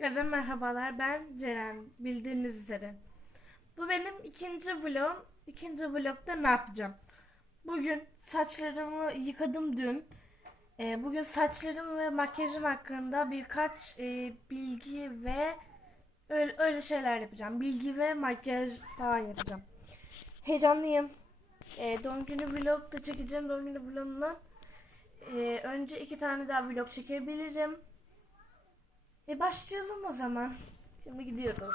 Herkese merhabalar. Ben Ceren. Bildiğiniz üzere. Bu benim ikinci vlogum. İkinci vlogda ne yapacağım? Bugün saçlarımı yıkadım dün. Ee, bugün saçlarım ve makyajım hakkında birkaç e, bilgi ve öyle, öyle şeyler yapacağım. Bilgi ve makyaj falan yapacağım. Heyecanlıyım. Ee, doğum günü vlog da çekeceğim. Doğum günü vlogundan. Ee, önce iki tane daha vlog çekebilirim. E başlayalım o zaman. Şimdi gidiyoruz.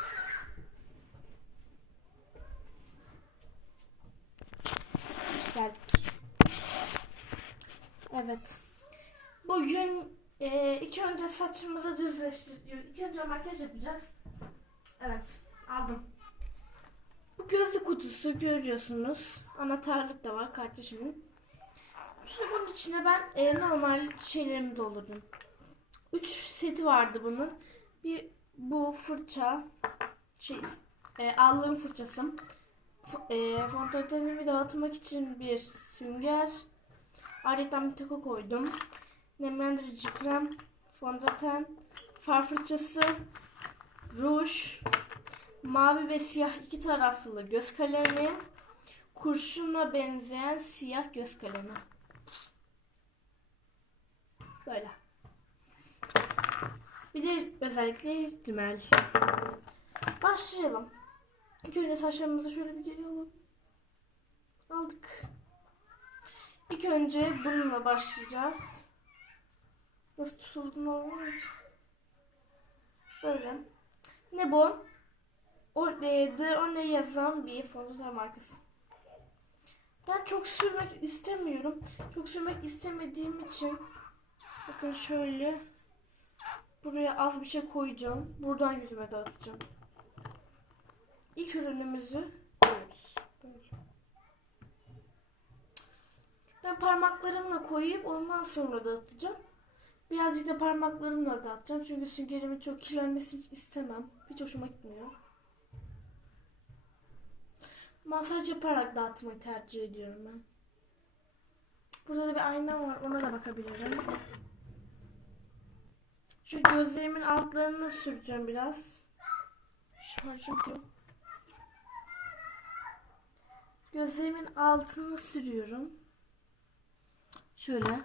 Hoş geldik. Evet. Bugün e, ilk önce saçımızı düzleştiriyoruz. İlk önce makyaj yapacağız. Evet. Aldım. Bu gözlük kutusu görüyorsunuz. Anahtarlık da var kardeşimin. Şimdi bunun içine ben e, normal şeylerimi doldurdum. 3 seti vardı bunun. Bir bu fırça şey e, allığım fırçası. F- E, fondötenimi dağıtmak için bir sünger. Ayrıca bir toka koydum. Nemlendirici krem, fondöten, far fırçası, ruj, mavi ve siyah iki taraflı göz kalemi, kurşuna benzeyen siyah göz kalemi. Böyle. De özellikle rimel. Başlayalım. İlk önce saçlarımızı şöyle bir geri alalım. Aldık. İlk önce bununla başlayacağız. Nasıl tutulduğunu anlamadım. Böyle. Ne bu? O, e, The yazan bir fondöten markası. Ben çok sürmek istemiyorum. Çok sürmek istemediğim için bakın şöyle Buraya az bir şey koyacağım. Buradan yüzüme dağıtacağım. İlk ürünümüzü koyuyoruz. Ben parmaklarımla koyup ondan sonra dağıtacağım. Birazcık da parmaklarımla dağıtacağım. Çünkü süngerimin çok kirlenmesini istemem. Hiç hoşuma gitmiyor. Masaj yaparak dağıtmayı tercih ediyorum ben. Burada da bir ayna var. Ona da bakabilirim. Şu gözlerimin altlarını süreceğim biraz. Şarjım yok. Gözlerimin altını sürüyorum. Şöyle.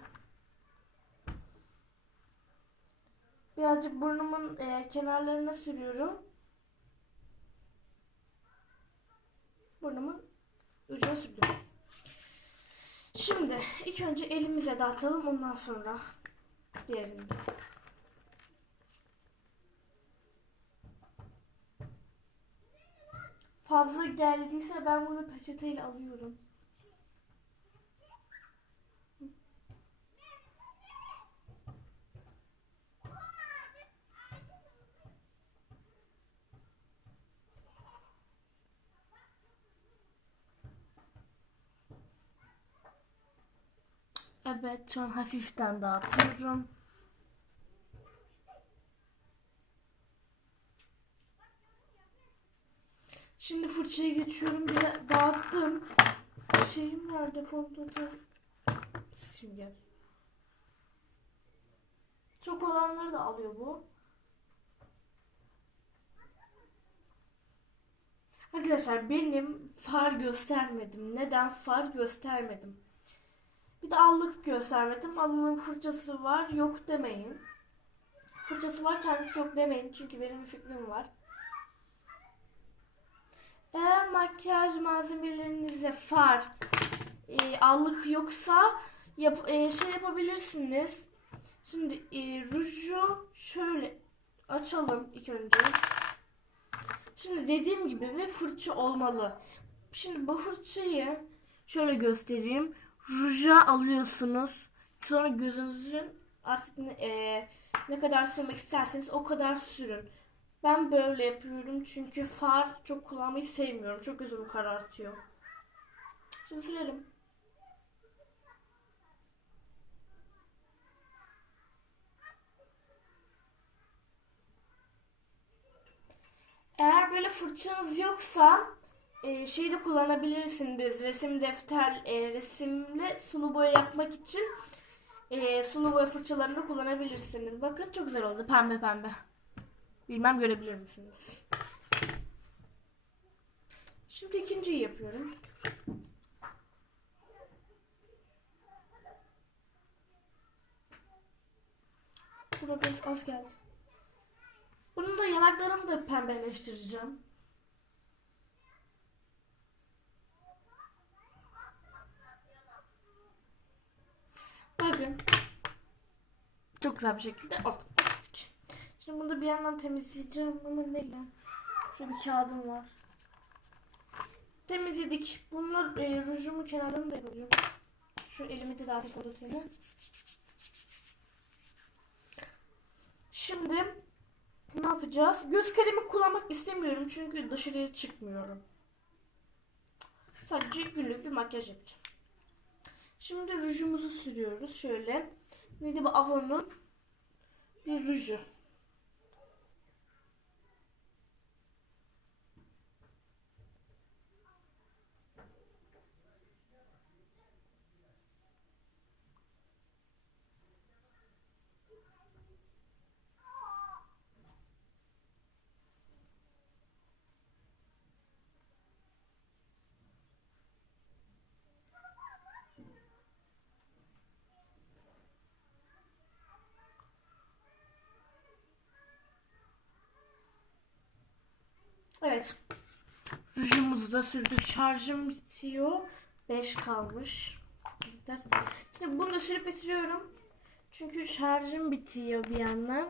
Birazcık burnumun e, kenarlarına sürüyorum. Burnumun ucuna sürdüm. Şimdi ilk önce elimize dağıtalım ondan sonra diğerini. Fazla geldiyse ben bunu peçeteyle alıyorum. Evet, şu an hafiften dağıtıyorum. Şimdi fırçaya geçiyorum. Bir dağıttım. Şeyim nerede fondöten? Sünger. Çok olanları da alıyor bu. Arkadaşlar benim far göstermedim. Neden far göstermedim? Bir de allık göstermedim. Allığın fırçası var yok demeyin. Fırçası var kendisi yok demeyin. Çünkü benim bir fikrim var. Eğer makyaj malzemelerinizde far, e, allık yoksa yap, e, şey yapabilirsiniz. Şimdi e, ruju şöyle açalım ilk önce. Şimdi dediğim gibi bir fırça olmalı. Şimdi bu fırçayı şöyle göstereyim. Ruja alıyorsunuz. Sonra gözünüzün artık ne, e, ne kadar sürmek isterseniz o kadar sürün. Ben böyle yapıyorum çünkü far çok kullanmayı sevmiyorum. Çok gözümü karartıyor. Şimdi silelim. Eğer böyle fırçanız yoksa e, şey de kullanabilirsiniz. Resim defter, e, resimle sulu boya yapmak için e, sulu boya fırçalarını kullanabilirsiniz. Bakın çok güzel oldu pembe pembe. Bilmem görebilir misiniz? Şimdi ikinciyi yapıyorum. Burada biraz az geldi. Bunun da yanaklarını da pembeleştireceğim. Bakın. Çok güzel bir şekilde ortaya. Şimdi bunu bir yandan temizleyeceğim ama neyle? Şöyle bir kağıdım var. Temizledik. Bunlar e, rujumun kenarlarını da yapacağım. Şu elimi de daha tekrar atayım. Şimdi ne yapacağız? Göz kalemi kullanmak istemiyorum çünkü dışarıya çıkmıyorum. Sadece günlük bir makyaj yapacağım. Şimdi rujumuzu sürüyoruz. Şöyle. Neydi bu Avon'un bir ruju. Evet. Rujumuzu da sürdük. Şarjım bitiyor. 5 kalmış. Şimdi bunu da sürüp bitiriyorum. Çünkü şarjım bitiyor bir yandan.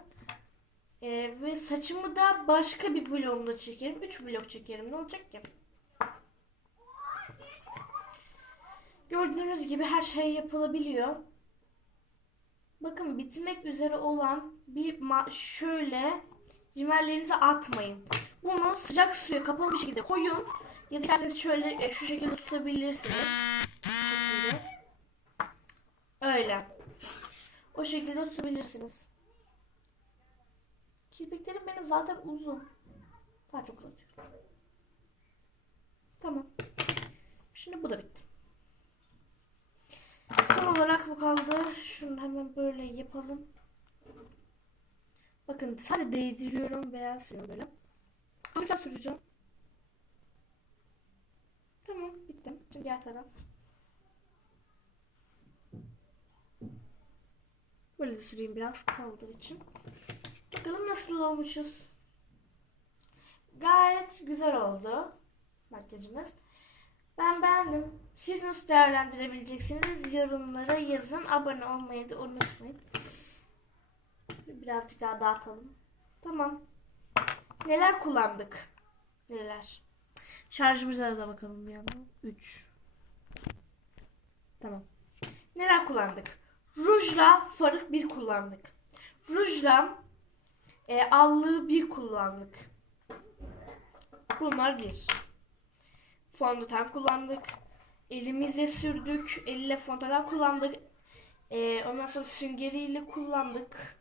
Ee, ve saçımı da başka bir vlogumda çekerim. 3 vlog çekerim. Ne olacak ki? Gördüğünüz gibi her şey yapılabiliyor. Bakın bitmek üzere olan bir şöyle rimellerinizi atmayın. Bunu sıcak suya kapalı bir şekilde koyun. Ya da isterseniz şöyle e, şu şekilde tutabilirsiniz. Öyle. O şekilde tutabilirsiniz. Kirpiklerim benim zaten uzun. Daha çok uzatıyorum. Tamam. Şimdi bu da bitti. Son olarak bu kaldı. Şunu hemen böyle yapalım. Bakın sadece değdiriyorum veya sürüyorum böyle. Daha süreceğim. Tamam bittim. Şimdi diğer taraf. Böyle de süreyim biraz kaldığı için. Bakalım nasıl olmuşuz. Gayet güzel oldu makyajımız. Ben beğendim. Siz nasıl değerlendirebileceksiniz? Yorumlara yazın. Abone olmayı da unutmayın. Birazcık daha dağıtalım. Tamam. Neler kullandık? Neler? Şarjımıza da bakalım bir yandan. 3. Tamam. Neler kullandık? Rujla farık bir kullandık. Rujla e, allığı bir kullandık. Bunlar bir. Fondöten kullandık. Elimizle sürdük. Elle fondöten kullandık. E, ondan sonra süngeriyle kullandık.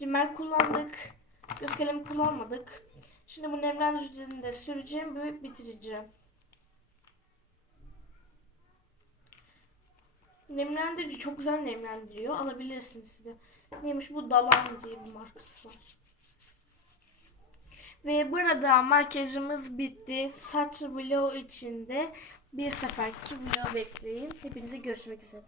Rimel kullandık. Göz kalemi kullanmadık. Şimdi bu nemlendiricilerini de süreceğim ve bitireceğim. Nemlendirici çok güzel nemlendiriyor. Alabilirsiniz size. Neymiş bu Dalan diye bir markası var. Ve burada makyajımız bitti. Saç bloğu içinde bir seferki bloğu bekleyin. Hepinize görüşmek üzere.